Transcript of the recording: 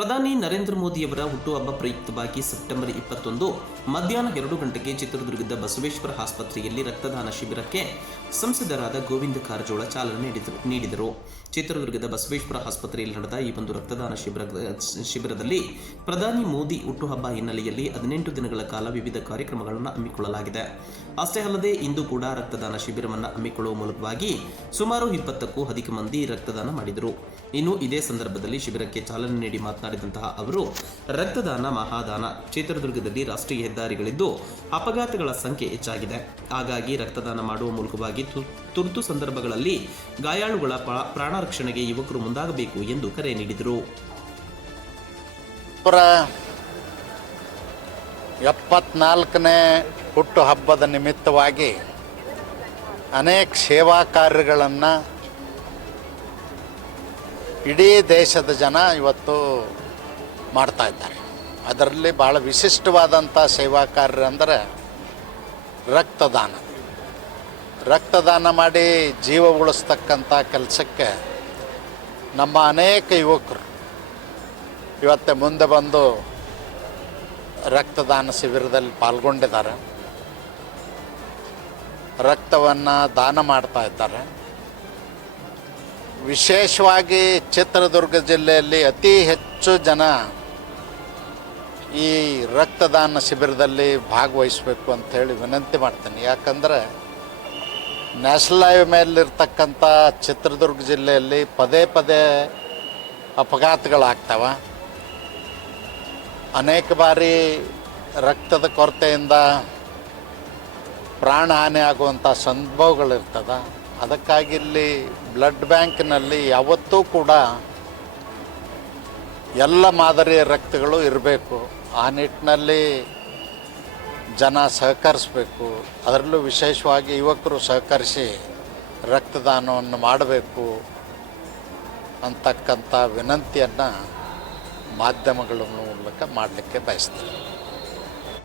ಪ್ರಧಾನಿ ನರೇಂದ್ರ ಮೋದಿಯವರ ಹುಟ್ಟುಹಬ್ಬ ಪ್ರಯುಕ್ತವಾಗಿ ಸೆಪ್ಟೆಂಬರ್ 21 ಮಧ್ಯಾಹ್ನ 2 ಗಂಟೆಗೆ ಚಿತ್ರದುರ್ಗದ ಬಸವೇಶ್ವರ ಆಸ್ಪತ್ರೆಯಲ್ಲಿ ರಕ್ತದಾನ ಶಿಬಿರಕ್ಕೆ ಸಂಸದರಾದ ಗೋವಿಂದ ಕಾರಜೋಳ ಚಾಲನೆ ನೀಡಿದರು. ಚಿತ್ರದುರ್ಗದ ಬಸವೇಶ್ವರ ಆಸ್ಪತ್ರೆಯಲ್ಲಿ ನಡೆದ ಈ ಒಂದು ರಕ್ತದಾನ ಶಿಬಿರದಲ್ಲಿ ಪ್ರಧಾನಿ ಮೋದಿ ಹುಟ್ಟುಹಬ್ಬ ಹಿನ್ನೆಲೆಯಲ್ಲಿ 18 ದಿನಗಳ ಕಾಲ ವಿವಿಧ ಕಾರ್ಯಕ್ರಮಗಳನ್ನು ಹಮ್ಮಿಕೊಳ್ಳಲಾಗಿದೆ. ಅಷ್ಟೇ ಅಲ್ಲದೆ ಇಂದು ಕೂಡ ರಕ್ತದಾನ ಶಿಬಿರವನ್ನು ಹಮ್ಮಿಕೊಳ್ಳುವ ಮೂಲಕವಾಗಿ ಸುಮಾರು 20ಕ್ಕೂ ಅಧಿಕ ಮಂದಿ ರಕ್ತದಾನ ಮಾಡಿದರು. ಇನ್ನು ಇದೇ ಸಂದರ್ಭದಲ್ಲಿ ಶಿಬಿರಕ್ಕೆ ಚಾಲನೆ ನೀಡಿ ಮಾತನಾಡಿದಂತಹ ಅವರು, ರಕ್ತದಾನ ಮಹಾದಾನ. ಚಿತ್ರದುರ್ಗದಲ್ಲಿ ರಾಷ್ಟ್ರೀಯ ಹೆದ್ದಾರಿಗಳಿದ್ದು ಅಪಘಾತಗಳ ಸಂಖ್ಯೆ ಹೆಚ್ಚಾಗಿದೆ. ಹಾಗಾಗಿ ರಕ್ತದಾನ ಮಾಡುವ ಮೂಲಕವಾಗಿ ತುರ್ತು ಸಂದರ್ಭಗಳಲ್ಲಿ ಗಾಯಾಳುಗಳ ಪ್ರಾಣ ರಕ್ಷಣೆಗೆ ಯುವಕರು ಮುಂದಾಗಬೇಕು ಎಂದು ಕರೆ ನೀಡಿದರು. 74ನೇ ಹುಟ್ಟು ಹಬ್ಬದ ನಿಮಿತ್ತವಾಗಿ ಅನೇಕ ಸೇವಾ ಕಾರ್ಯಗಳನ್ನು ಇಡೀ ದೇಶದ ಜನ ಇವತ್ತು ಮಾಡ್ತಾ ಇದ್ದಾರೆ. ಅದರಲ್ಲಿ ಭಾಳ ವಿಶಿಷ್ಟವಾದಂಥ ಸೇವಾ ಕಾರ್ಯ ಅಂದರೆ ರಕ್ತದಾನ ಮಾಡಿ ಜೀವ ಉಳಿಸ್ತಕ್ಕಂಥ ಕೆಲಸಕ್ಕೆ ನಮ್ಮ ಅನೇಕ ಯುವಕರು ಇವತ್ತೇ ಮುಂದೆ ಬಂದು ರಕ್ತದಾನ ಶಿಬಿರದಲ್ಲಿ ಪಾಲ್ಗೊಂಡಿದ್ದಾರೆ. ರಕ್ತವನ್ನು ದಾನ ಮಾಡ್ತಾ ಇದ್ದಾರೆ. ವಿಶೇಷವಾಗಿ ಚಿತ್ರದುರ್ಗ ಜಿಲ್ಲೆಯಲ್ಲಿ ಅತಿ ಹೆಚ್ಚು ಜನ ಈ ರಕ್ತದಾನ ಶಿಬಿರದಲ್ಲಿ ಭಾಗವಹಿಸಬೇಕು ಅಂಥೇಳಿ ವಿನಂತಿ ಮಾಡ್ತೀನಿ. ಯಾಕಂದರೆ ನ್ಯಾಷನಲ್ ಹೈವೇ ಮೇಲಿರ್ತಕ್ಕಂಥ ಚಿತ್ರದುರ್ಗ ಜಿಲ್ಲೆಯಲ್ಲಿ ಪದೇ ಪದೇ ಅಪಘಾತಗಳಾಗ್ತವೆ. ಅನೇಕ ಬಾರಿ ರಕ್ತದ ಕೊರತೆಯಿಂದ ಪ್ರಾಣ ಹಾನಿ ಆಗುವಂಥ ಸಂಭವಗಳಿರ್ತದೆ. ಅದಕ್ಕಾಗಿ ಇಲ್ಲಿ ಬ್ಲಡ್ ಬ್ಯಾಂಕ್ನಲ್ಲಿ ಯಾವತ್ತೂ ಕೂಡ ಎಲ್ಲ ಮಾದರಿಯ ರಕ್ತಗಳು ಇರಬೇಕು. ಆ ನಿಟ್ಟಿನಲ್ಲಿ ಜನ ಸಹಕರಿಸಬೇಕು. ಅದರಲ್ಲೂ ವಿಶೇಷವಾಗಿ ಯುವಕರು ಸಹಕರಿಸಿ ರಕ್ತದಾನವನ್ನು ಮಾಡಬೇಕು ಅಂತಕ್ಕಂಥ ವಿನಂತಿಯನ್ನು ಮಾಧ್ಯಮಗಳ ಮೂಲಕ ಮಾಡಲಿಕ್ಕೆ ಬಯಸ್ತಾರೆ.